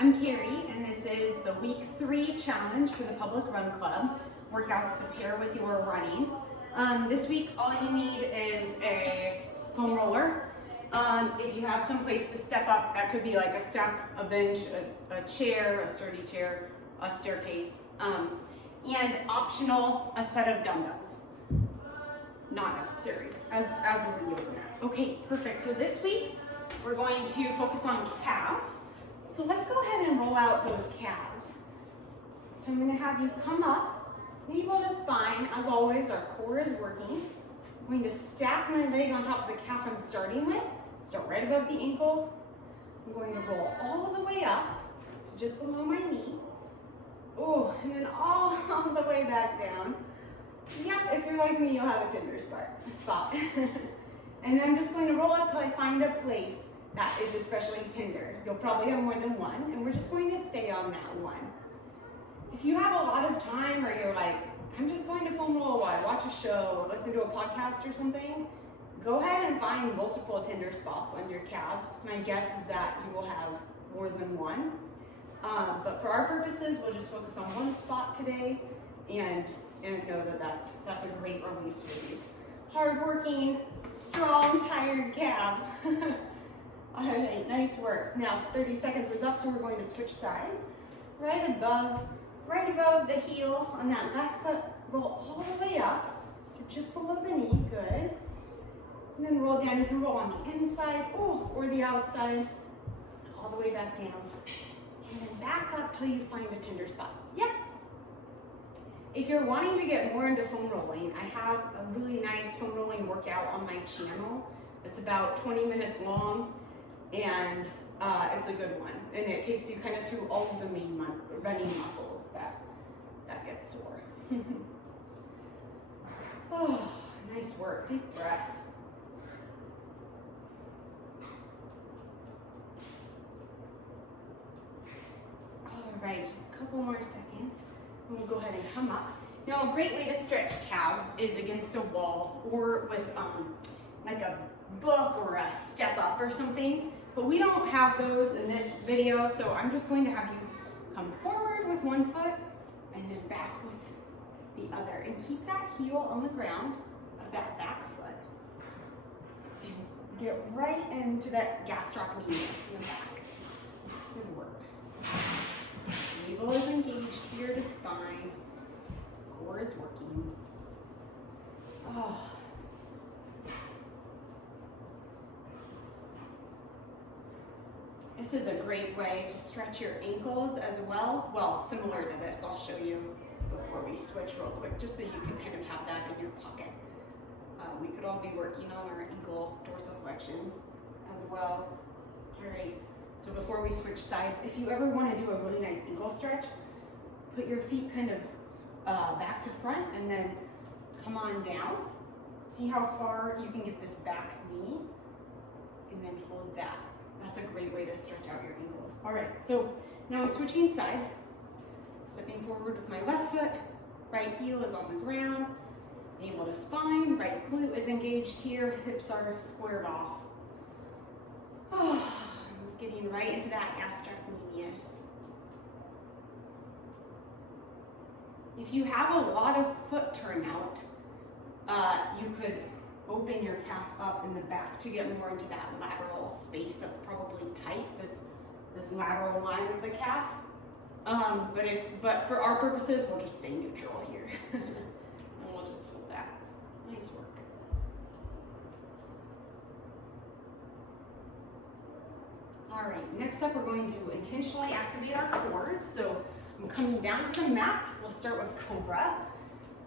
I'm Carrie, and this is the week 3 challenge for the Public Run Club. Workouts to pair with your running. This week, all you need is a foam roller. If you have some place to step up, that could be like a step, a bench, a chair, a sturdy chair, a staircase, and optional, a set of dumbbells. Not necessary, as is a yoga mat. Okay, perfect. So this week, we're going to focus on calves. So let's go ahead and roll out those calves. So I'm going to have you come up, navel to spine. As always, our core is working. I'm going to stack my leg on top of the calf I'm starting with. Start right above the ankle. I'm going to roll all the way up, just below my knee. Oh, and then all the way back down. Yep, if you're like me, you'll have a tender spot. And then I'm just going to roll up till I find a place that is especially tender. You'll probably have more than one, and we're just going to stay on that one. If you have a lot of time, or you're like, I'm just going to foam roll while I watch a show, or listen to a podcast or something, go ahead and find multiple tender spots on your calves. My guess is that you will have more than one. But for our purposes, we'll just focus on one spot today, and know that that's a great release for these hardworking, strong, tired calves. All right, nice work. Now 30 seconds is up, so we're going to switch sides. Right above the heel on that left foot, roll all the way up to just below the knee, good. And then roll down. You can roll on the inside, or the outside, all the way back down. And then back up till you find a tender spot. Yep. If you're wanting to get more into foam rolling, I have a really nice foam rolling workout on my channel. It's about 20 minutes long, and it's a good one. And it takes you kind of through all of the main running muscles that get sore. Oh, nice work. Deep breath. All right, just a couple more seconds. I'm gonna go ahead and come up. Now, a great way to stretch calves is against a wall or with like a book or a step up or something. But we don't have those in this video, so I'm just going to have you come forward with one foot and then back with the other. And keep that heel on the ground of that back foot. And get right into that gastrocnemius in the back. Good work. Navel is engaged here to spine. Core is working. Oh. This is a great way to stretch your ankles as well. Well, similar to this, I'll show you before we switch real quick, just so you can kind of have that in your pocket. We could all be working on our ankle dorsiflexion as well. All right, so before we switch sides, if you ever want to do a really nice ankle stretch, put your feet kind of back to front and then come on down. See how far you can get this back knee, and then hold that. That's a great way to stretch out your ankles. All right, so now I'm switching sides. Stepping forward with my left foot, right heel is on the ground, navel to spine, right glute is engaged here, hips are squared off. Oh, getting right into that gastrocnemius. If you have a lot of foot turnout, you could open your calf up in the back to get more into that lateral space that's probably tight, this lateral line of the calf. But for our purposes, we'll just stay neutral here. And we'll just hold that. Nice work. All right, next up we're going to intentionally activate our cores. So I'm coming down to the mat. We'll start with Cobra.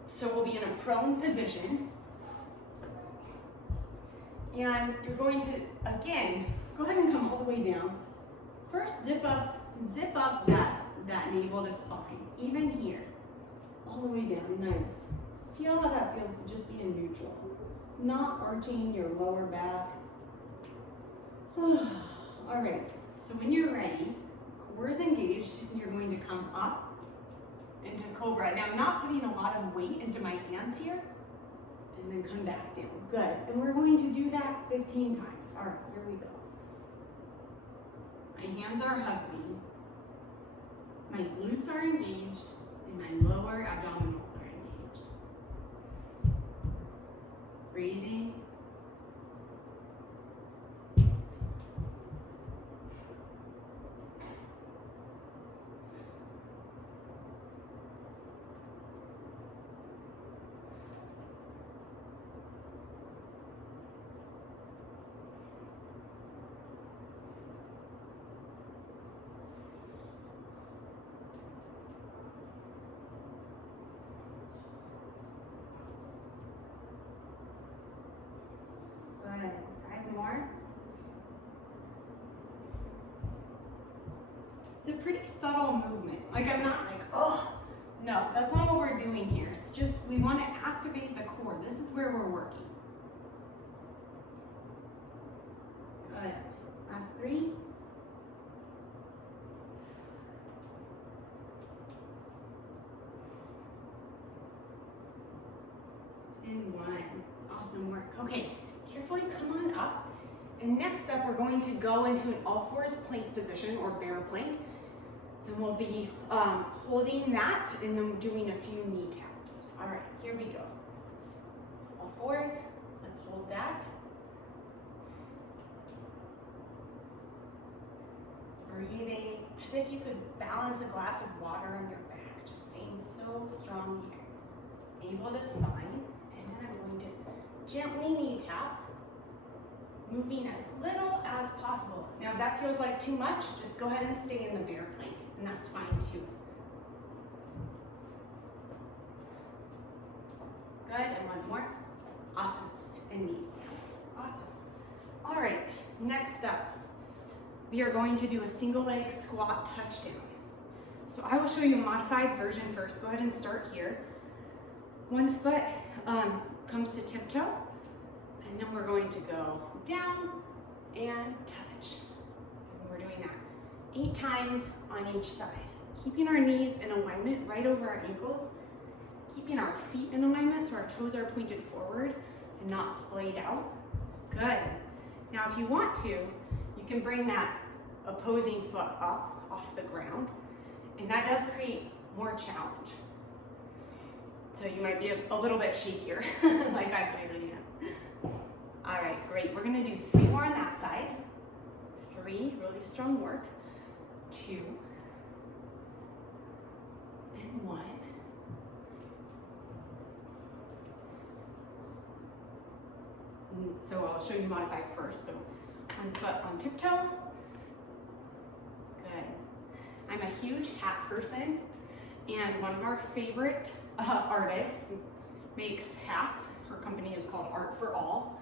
So we'll be in a prone position. And you're going to, again, go ahead and come all the way down. First, zip up that navel to spine, even here. All the way down, nice. Feel how that feels to just be in neutral. Not arching your lower back. All right, so when you're ready, core is engaged, and you're going to come up into Cobra. Now, I'm not putting a lot of weight into my hands here, and then come back down. Good. And we're going to do that 15 times. All right, here we go. My hands are hovering. My glutes are engaged and my lower abdominals are engaged. Breathing. Good. 5 more. It's a pretty subtle movement. Like I'm not like, oh, no, that's not what we're doing here. It's just we want to activate the core. This is where we're working. Good. Last 3. And 1. Awesome work. Okay, carefully come on up. And next up, we're going to go into an all-fours plank position or bear plank. And we'll be holding that and then doing a few knee taps. All right, here we go. All fours, let's hold that. Breathing as if you could balance a glass of water on your back, just staying so strong here. Able to spine, and then I'm going to gently knee tap, moving as little as possible. Now if that feels like too much, just go ahead and stay in the bear plank, and that's fine too. Good, and 1 more. Awesome, and knees down. Awesome. All right, next up, we are going to do a single leg squat touchdown. So I will show you a modified version first. Go ahead and start here. 1 foot comes to tiptoe, and then we're going to go down and touch. And we're doing that 8 times on each side. Keeping our knees in alignment right over our ankles, keeping our feet in alignment so our toes are pointed forward and not splayed out. Good. Now if you want to, you can bring that opposing foot up off the ground, and that does create more challenge. So you might be a little bit shakier, like I clearly am. All right, great. We're gonna do 3 more on that side. 3, really strong work. 2, and 1. So I'll show you modified first. So 1 foot on tiptoe. Good. I'm a huge hat person, and one of our favorite artists makes hats. Her company is called Art for All.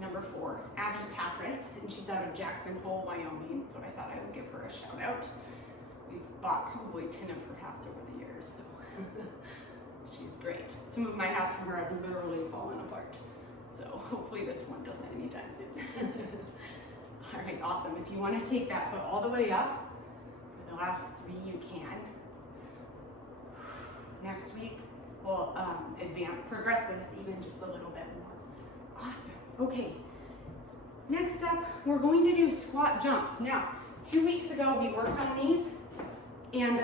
Number 4, Abby Paffreth, and she's out of Jackson Hole, Wyoming, so I thought I would give her a shout out. We've bought probably 10 of her hats over the years, so she's great. Some of my hats from her have literally fallen apart, so hopefully this one doesn't anytime soon. All right, awesome. If you want to take that foot all the way up, for the last 3 you can. Next week, we'll progress this even just a little bit more. Awesome. Okay, next up, we're going to do squat jumps. Now, 2 weeks ago, we worked on these, and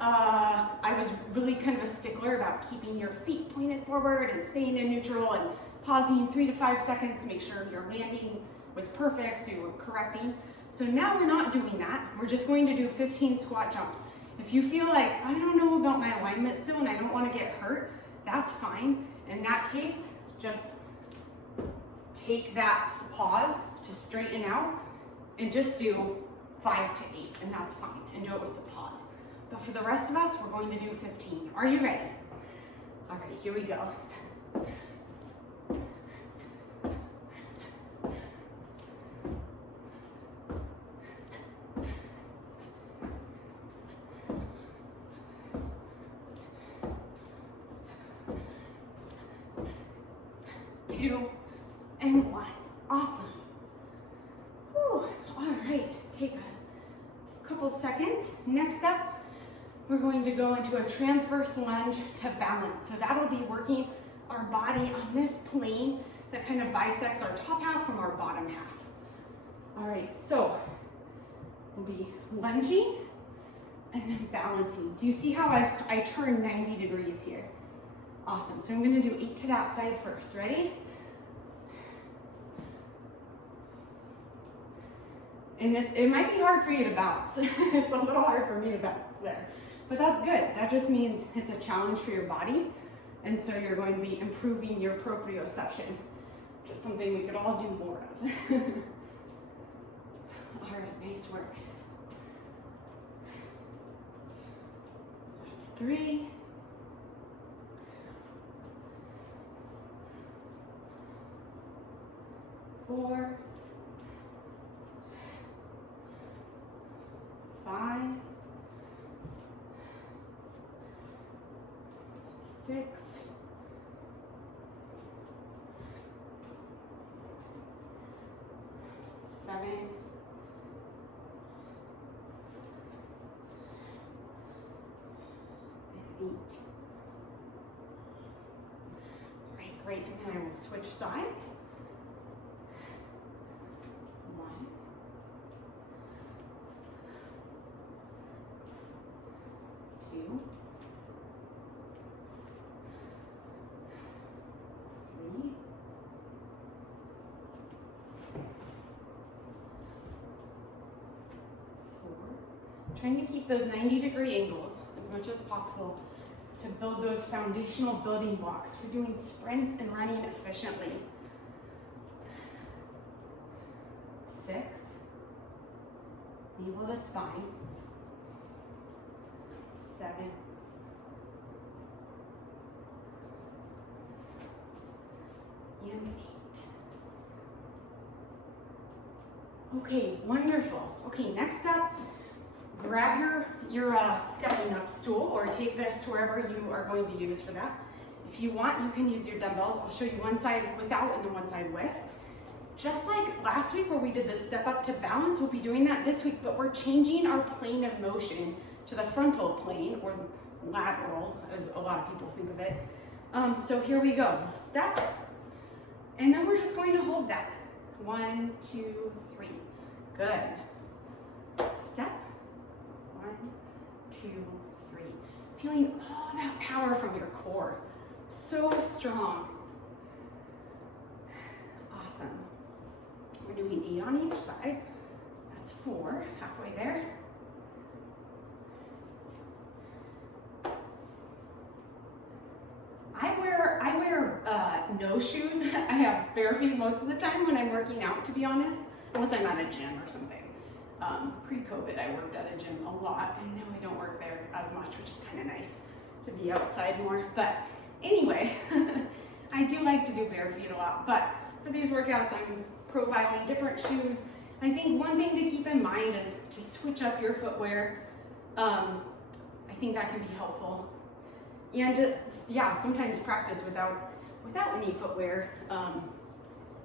I was really kind of a stickler about keeping your feet pointed forward and staying in neutral and pausing 3 to 5 seconds to make sure your landing was perfect, so you were correcting. So now we're not doing that. We're just going to do 15 squat jumps. If you feel like, I don't know about my alignment still and I don't want to get hurt, that's fine. In that case, just take that pause to straighten out and just do 5 to 8, and that's fine, and do it with the pause. But for the rest of us, we're going to do 15. Are you ready? All right, here we go. 2, and 1. Awesome. Whew. All right, take a couple seconds. Next up, we're going to go into a transverse lunge to balance. So that'll be working our body on this plane that kind of bisects our top half from our bottom half. All right, so we'll be lunging and then balancing. Do you see how I turn 90 degrees here? Awesome. So I'm going to do 8 to that side first. Ready? And it might be hard for you to balance. It's a little hard for me to balance there. But that's good. That just means it's a challenge for your body. And so you're going to be improving your proprioception. Just something we could all do more of. All right, nice work. That's 3. 4. 5. 6. 7. 8. All right, great. And then I will switch sides. 1. 2. 3. 4. Trying to keep those 90-degree angles as much as possible to build those foundational building blocks for doing sprints and running efficiently. 6. Navel to spine. 7. 8. Okay, wonderful. Okay, next up, grab your stepping up stool or take this to wherever you are going to use for that. If you want, you can use your dumbbells. I'll show you one side without and then one side with. Just like last week where we did the step up to balance, we'll be doing that this week, but we're changing our plane of motion to the frontal plane, or lateral, as a lot of people think of it. So here we go. Step, and then we're just going to hold that. 1, 2, 3. Good. Step. 1, 2, 3. Feeling all that power from your core. So strong. Awesome. We're doing 8 on each side. That's 4, halfway there. I wear no shoes. I have bare feet most of the time when I'm working out, to be honest, unless I'm at a gym or something. Pre-COVID, I worked at a gym a lot, and now I don't work there as much, which is kind of nice to be outside more. But anyway, I do like to do bare feet a lot, but for these workouts, I'm profiling different shoes. I think one thing to keep in mind is to switch up your footwear. I think that can be helpful. And to, sometimes practice without any footwear,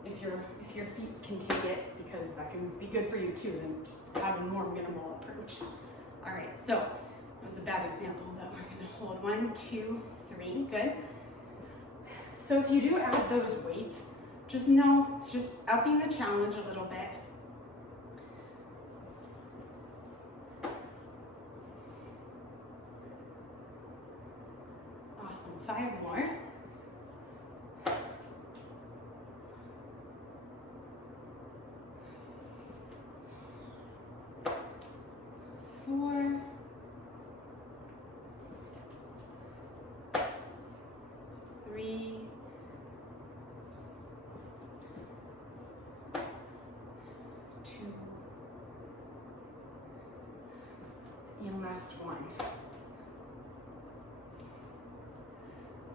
if your feet can take it, because that can be good for you too, than just have a more minimal approach. All right, so that was a bad example, but we're gonna hold 1, 2, 3, good. So if you do add those weights, just know it's just upping the challenge a little bit. Awesome, 5 more. 4. 3. 2. And last 1.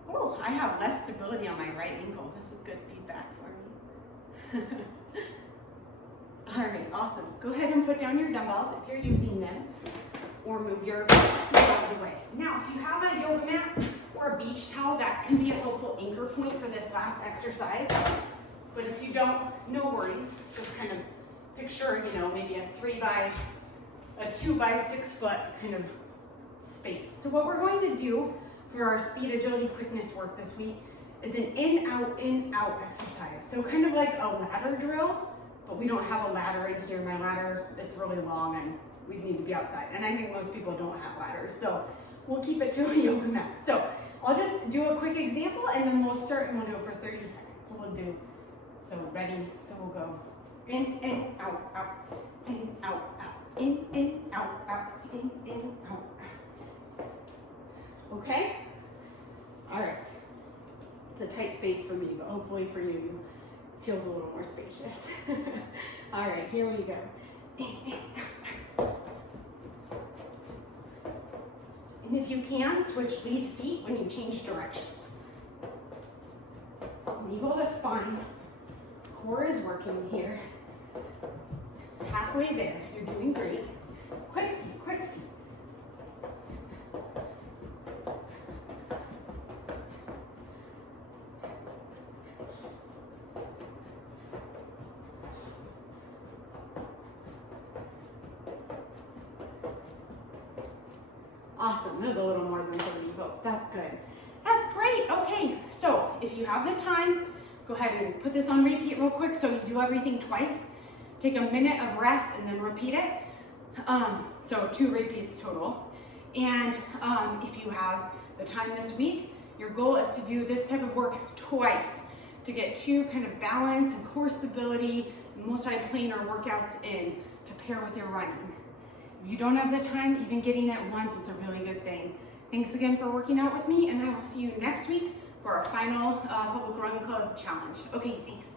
Oh, I have less stability on my right ankle. This is good feedback for me. All right, awesome. Go ahead and put down your dumbbells if you're using them, or move your stool out of the way. Now, if you have a yoga mat or a beach towel, that can be a helpful anchor point for this last exercise. But if you don't, no worries. Just kind of picture, maybe a 2 by 6 foot kind of space. So what we're going to do for our speed, agility, quickness work this week is an in, out exercise. So kind of like a ladder drill, but we don't have a ladder in here. My ladder, it's really long and we need to be outside. And I think most people don't have ladders, so we'll keep it to a yoga mat. So I'll just do a quick example and then we'll start and we'll do it for 30 seconds. So we'll do, so ready, so we'll go in, out, out, in, out, out, in, out, out, in, out, out. Okay? All right. It's a tight space for me, but hopefully for you, it feels a little more spacious. All right, here we go. In, out, out. And if you can, switch lead feet when you change directions. Level the spine. Core is working here. Halfway there. You're doing great. Quick feet, quick feet. Awesome, that was a little more than 30, but that's good. That's great, okay. So if you have the time, go ahead and put this on repeat real quick so you do everything twice. Take a minute of rest and then repeat it. So 2 repeats total. And if you have the time this week, your goal is to do this type of work twice to get 2 kind of balance and core stability, multi-planar workouts in to pair with your running. If you don't have the time, even getting it once is a really good thing. Thanks again for working out with me, and I will see you next week for our final Public Run Club challenge. Okay, thanks.